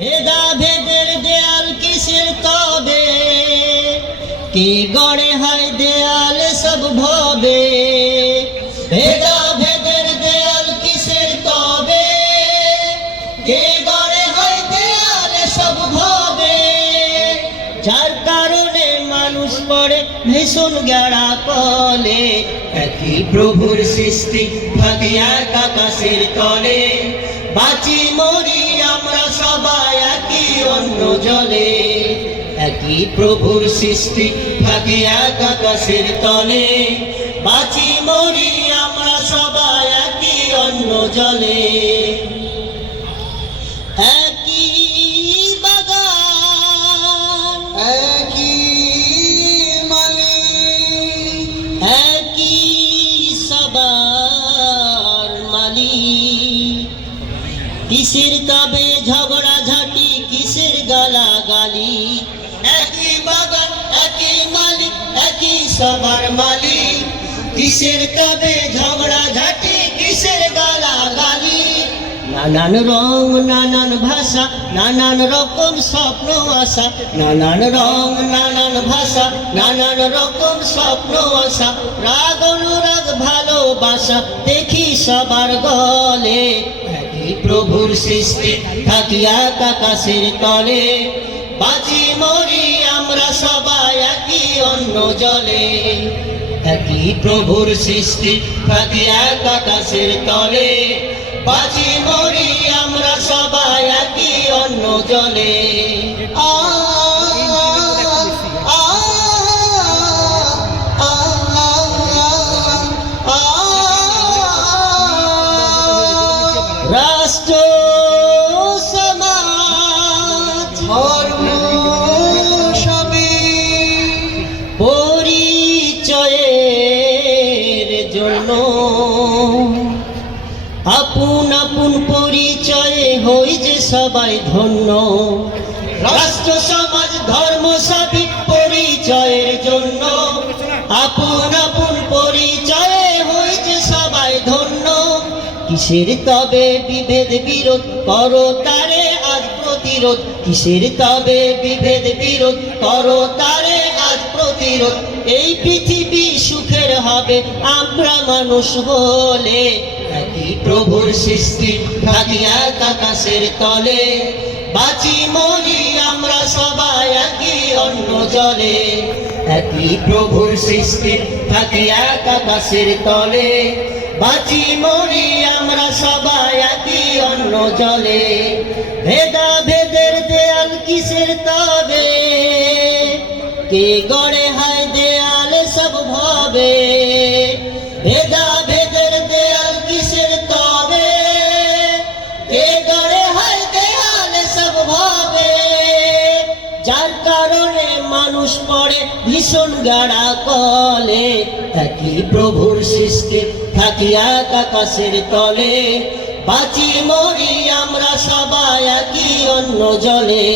ভেদের দেয়াল কিসের তবে? কি গড়ে হয় দেয়াল সব ভবে? ভেদা ভেদের দেয়াল কিসের তবে? কে গড়ে হয় দেয়াল সব ভবে? যার কারণে মানুষ পড়ে ভীষণ গেড়া কলে একই প্রভুর সৃষ্টি ভাগিয়া আকাশের তলে। বাঁচি, মরি, আমরা সবাই একই অন্য জলে। একই প্রভুর সৃষ্টি থাকি এক আকাশের তলে। বাঁচি, মরি, আমরা সবাই একই অন্য জলে। কিসের তবে ঝগড়া ঝাঁটি, কিসের গালা গালি একই বাগান, একই মালিক, একই সবার মালিক। কিসের তবে ঝগড়া ঝাঁটি, কিসের গালা গালি নানান রং, নানান ভাষা, নানান রকম স্বপ্ন আশা। নানান রং, নানান ভাষা, নানান রকম স্বপ্ন আশা। রাগ, অনুরাগ, ভালোবাসা, দেখি সবার একই প্রভুর সৃষ্টি থাকিয়া কাকাশের তলে। বাজি মরি আমরা সবাই একই অন্য জলে। একই প্রভুর সৃষ্টি থাকিয়া কাকাশের তলে। বাজি মরি আমরা সবাই একই অন্য জলে। আপন আপন পরিচয়ে হই যে সবাই ধন্য। রাষ্ট্র, সমাজ, ধর্ম সবই পরিচয়ের জন্য। আপন আপন পরিচয়ে হই যে সবাই ধন্য। কিসের তবে বিভেদ বিরোধ করো তারে? আজ প্রতিরোধ কিসের তবে বিভেদ বিরোধ করো তারে? প্রতিরোধ। এই পৃথিবী সুখের হবে, আমরা মানুষ একই প্রভুর সৃষ্টি আকাশের তলে। বাঁচি মরি আমরা সবাই একই অন্য জলে, একই প্রভুর সৃষ্টি আকাশের তলে। বাঁচি মরি আমরা সবাই একই অন্য জলে ভেদা ভেদের দেয়াল কিসের তবে? কে গড়ে যার কারণে মানুষ পড়ে, ভীষণ গাড়া কলে। থাকি প্রভুর সৃষ্টি থাকিয়া আকাশের তলে। বাঁচি মরি আমরা সবাই একই অন্য জলে।